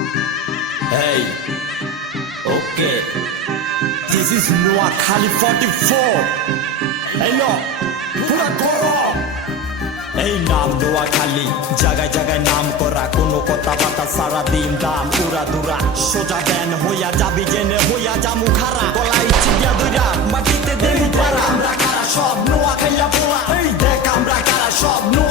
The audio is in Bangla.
Hey, okay. This is Noakhali 44. Hey, no, pura koro. এই নাম নোয়াখালী, জায়গায় জায়গায় নাম করা, কোনো কথা বার্তা সারা দিন দাম উড়া দুরা। সোজা ব্যান হইয়া যাবি জেনে হইয়া জামু খারা, গলায় চিড়িয়া দুইরা মাটিতে দেবি পারা। আমরা কারা সব নোয়াখাইলা পোলা, এই দেখ আমরা কারা সব নোয়া